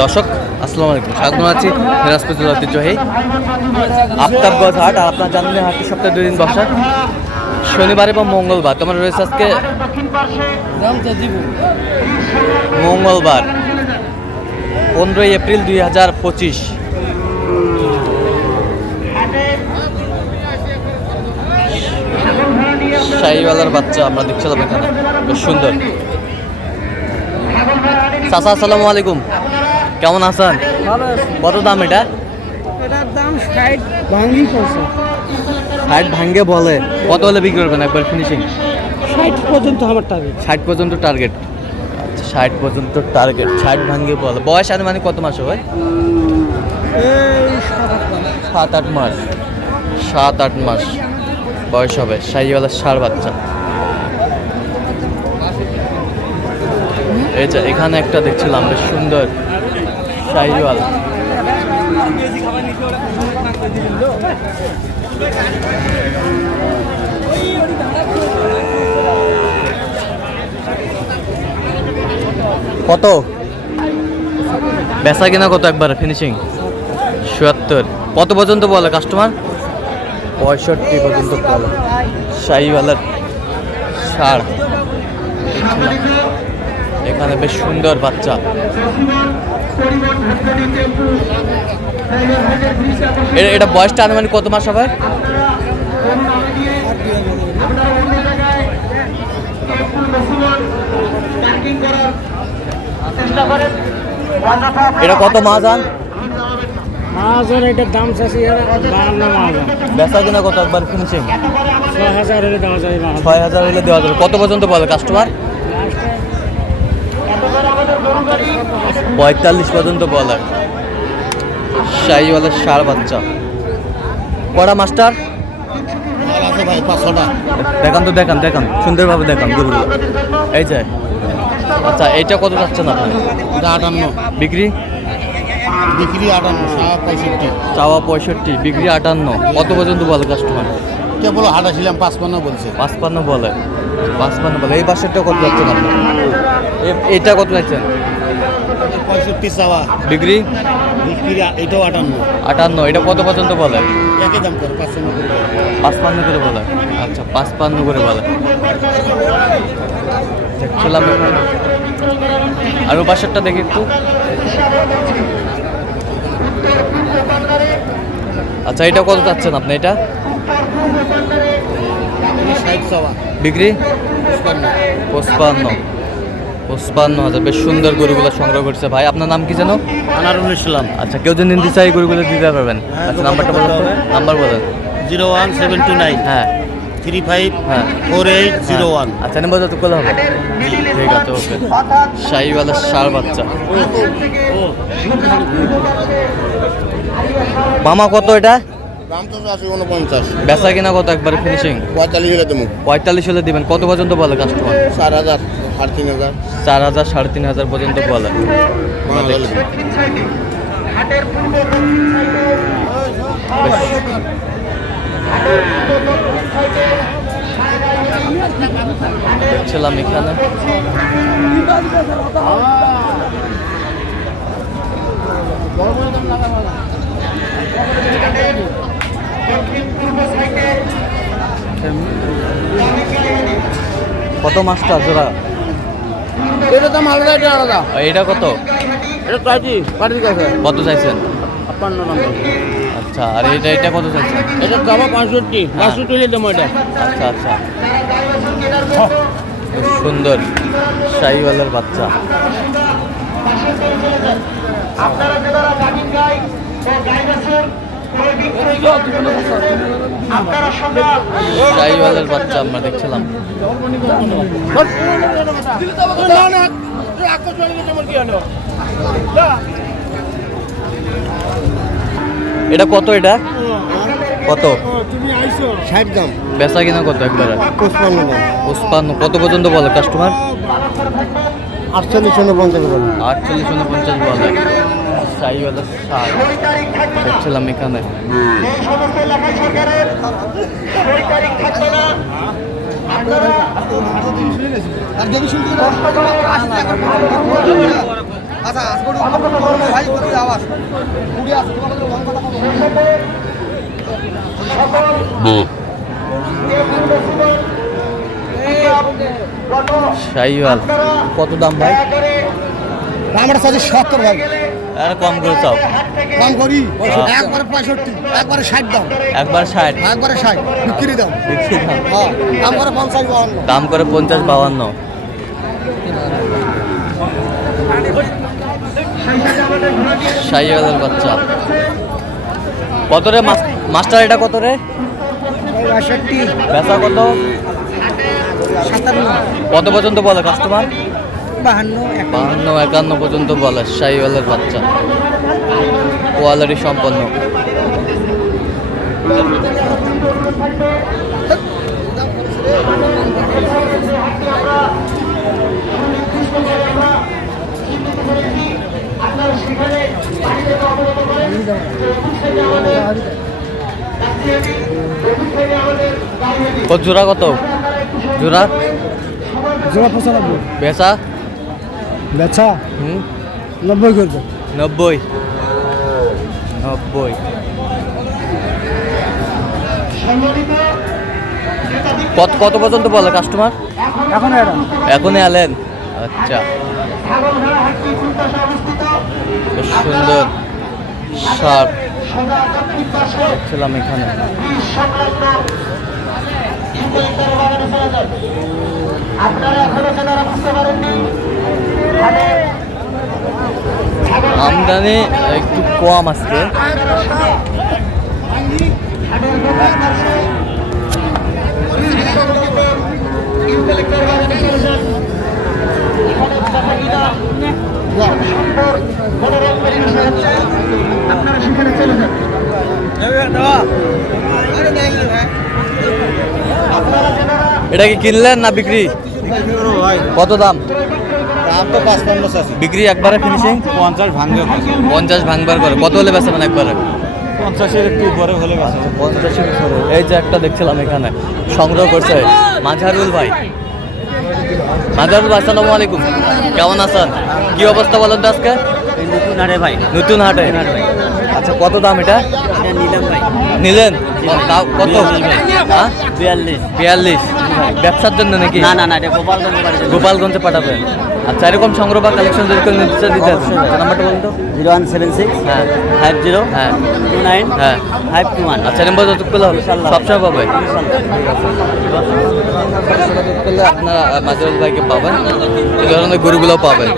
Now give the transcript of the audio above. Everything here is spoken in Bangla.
দর্শক আসসালামু আলাইকুম স্বাগত আছি দিনাজপুর জেলার ঐতিহ্যবাহী আফতাবগঞ্জ হাট। আর আপনার জানেন হাটটি সপ্তাহে দুই দিন বসা। শনিবার এবং মঙ্গলবার। তোমার রয়েছে আজকে? মঙ্গলবার, পনেরোই এপ্রিল দুই হাজার পঁচিশ। শাহিওয়ালার বাচ্চা আমরা দেখছিলাম এখানে। বেশ সুন্দর। চাচা, আসসালামু আলাইকুম। কেমন আছেন? কত দাম এটা? এটার দাম ষাট ভাঙি পড়ছে। ষাট ভাঙ্গে বলে। কত হলে বিক্রি করবেন একবার ফিনিশিং ষাট পর্যন্ত আমার টার্গেট ষাট পর্যন্ত টার্গেট আচ্ছা ষাট পর্যন্ত টার্গেট ষাট ভাঙ্গে বলে। বয়স আনুমানিক কত মাস এই সাত আট মাস। সাত আট মাস। বয়স হবে। শাহিওয়ালা ষাড় বাচ্চা। এই যে এখানে একটা দেখছিলাম বেশ সুন্দর। শাহিওয়াল। কত? বেচা কিনা কত একবার? ফিনিশিং চুয়াত্তর কত পর্যন্ত বলে কাস্টমার পঁয়ষট্টি পর্যন্ত বলে। শাহিওয়ালার ষাড় এখানে বেশ সুন্দর বাচ্চা। এটা বয়সটা আনুমানিক কত মাস হবে? এটা কত মাস আন এটার দাম চাষি বাহান্ন মহাজন বেচা কিনা কত একবার ছয় হাজার হলে দেওয়া যাবে ছয় হাজার হলে দেওয়া যাবে। কত পর্যন্ত বলে কাস্টমার পঁয়তাল্লিশ পর্যন্ত বলে শাহিওয়ালার সার বাচ্চা। কড়া মাস্টার? দেখান তো দেখান দেখান। সুন্দরভাবে দেখান গরুগুলো। এই যে। আচ্ছা এইটা কত যাচ্ছে না এটা আটান্ন। বিক্রি? বিক্রি আটান্ন সাত পঁয়ষট্টি। চাওয়া পঁয়ষট্টি বিক্রি আটান্ন। কত পর্যন্ত বলে কাস্টমার কেবল হাঁটাছিলাম পাঁচপান্ন বলছে। পাঁচপান্ন বলে পাঁচপান্ন বলে এই বাসেরটা কত যাচ্ছে না এ- এইটা কত যাচ্ছেন? পঁয়ষট্টি চাওয়া। বিক্রি? বিক্রি এটাও আটান্ন। আটান্ন এটা কত পর্যন্ত বলে? একই দাম করে পাঁচপান্ন করে। পাঁচপান্ন করে বলে। আচ্ছা পাঁচপান্ন করে বলে। এখন। আর ও পাশেরটা দেখি একটু। আচ্ছা এটা কত চাচ্ছেন আপনি এটা? ষাট পঁচপান্ন। পঁচপান্ন হাজার বেশ সুন্দর গরুগুলো সংগ্রহ করছে ভাই। আপনার নাম কি যেন? আনারুল ইসলাম। আচ্ছা কেউ যদি নিতে চাই গরুগুলো দিতে পারবেন। হ্যাঁ, আচ্ছা নাম্বারটা বলুন। তো নাম্বার বলেন। Zero one seven two nine. হ্যাঁ। থ্রি ফাইভ হ্যাঁ। Four eight zero one. আচ্ছা নাম্বার যত করলে হবে। ঠিক আছে ওকে। শাহিওয়ালা সার বাচ্চা। মামা কত এটা? দাম তো আছে বেচা কিনা কত একবার ফিনিশিং পঁয়তাল্লিশ হলে দেবো। পঁয়তাল্লিশ হলে দিবেন। কত পর্যন্ত বলে কাস্টমার চার হাজার। সাড়ে তিন হাজার? চার হাজার সাড়ে তিন হাজার পর্যন্ত বলে। দেখছিলাম এখানে। কত মাছটা জোড়া এটা দাম আলাদা এটা আলাদা। এটা কত? এটা কাছে কত চাইছেন? ছাপ্পান্ন নম্বর। আচ্ছা আর এটা এটা কত চাইছেন? এটা দাম পঁয়ষট্টি হলে দেবো এটা। আচ্ছা আচ্ছা। সুন্দর। শাহিওয়ালার বাচ্চা। শাহিওয়ালার বাচ্চা আমরা দেখছিলাম। এটা কত এটা? কত? ষাট দাম। বেচা কিনা কত একবার? পঁচপান্ন দাম। পুষ্পান্ন কত পর্যন্ত বলে কাস্টমার আটচল্লিশ উনপঞ্চাশ বলে। আটচল্লিশ উনপঞ্চাশ বলে। শাহিওয়ালা ষাট দেখছিলাম এখানে। শাহিওয়াল কত দাম ভাই? আমরা চাচ্ছি সত্তর ভাই। আর কম করে চাও? কম করি? হ্যাঁ। একবারে পঁয়ষট্টি একবারে ষাট দাম একবার ষাট? একবারে ষাট বিক্রি দাম বিক্রি দাম হ্যাঁ দাম করে পঞ্চাশ বাউন্ন। দাম করে পঞ্চাশ বাউান্ন। শাহিওয়ালের বাচ্চা। কত রে মাস্টার এটা কত রে? বেচা কত? কত পর্যন্ত বলে কাস্টমার বাহান্ন বাহান্ন একান্ন পর্যন্ত বলে শাহিওয়ালের বাচ্চা। কোয়ালিটি সম্পন্ন। জোড়া কত? জোড়া? জোড়া পঁচানব্বই। বেচা? বেচা? হুম? নব্বই করবে। নব্বই। নব্বই। কত কত পর্যন্ত বলে কাস্টমার এখন এটা এখনই আলেন আচ্ছা। সুন্দর। শার্প দেখছিলাম এখানে। আমদানি একটু কম আজকে। এটা কি কিনলেন না বিক্রি? কত দাম দাম তো পাঁচপান্ন চাষি বিক্রি একবারে ফিনিশিং পঞ্চাশ ভাঙবে পঞ্চাশ ভাঙবার করে। কত হলে বেচাবেন একবারে? পঞ্চাশের একটু উপরে হলে গেছে পঞ্চাশের উপরে। এই যে একটা দেখছিলাম এখানে। সংগ্রহ করছে। মাঝারুল ভাই। মাঝারুল ভাই আসসালামু আলাইকুম। কেমন আছেন? কি অবস্থা বলেন তো আজকে? নতুন হাটে ভাই। নতুন হাটে। আচ্ছা কত দাম এটা? নিলাম ভাই নিলেন কত? হ্যাঁ? বিয়াল্লিশ। বিয়াল্লিশ ব্যবসার জন্য নাকি? না না না এটা গোপালগঞ্জ গোপালগঞ্জে পাঠাবেন? আচ্ছা এরকম সংগ্রহ বা কালেকশন যদি কেউ নিতে দিতে। নাম্বারটা বলুন তো। জিরো ওয়ান সেভেন সিক্স হ্যাঁ। ফাইভ জিরো হ্যাঁ। টু নাইন হ্যাঁ। Five two one. আচ্ছা নম্বর যত পেলে হবে সবসময় পাবে করলে আপনারা মাঝে ভাইকে পাবেন। এই ধরনের গরুগুলো পাবেন।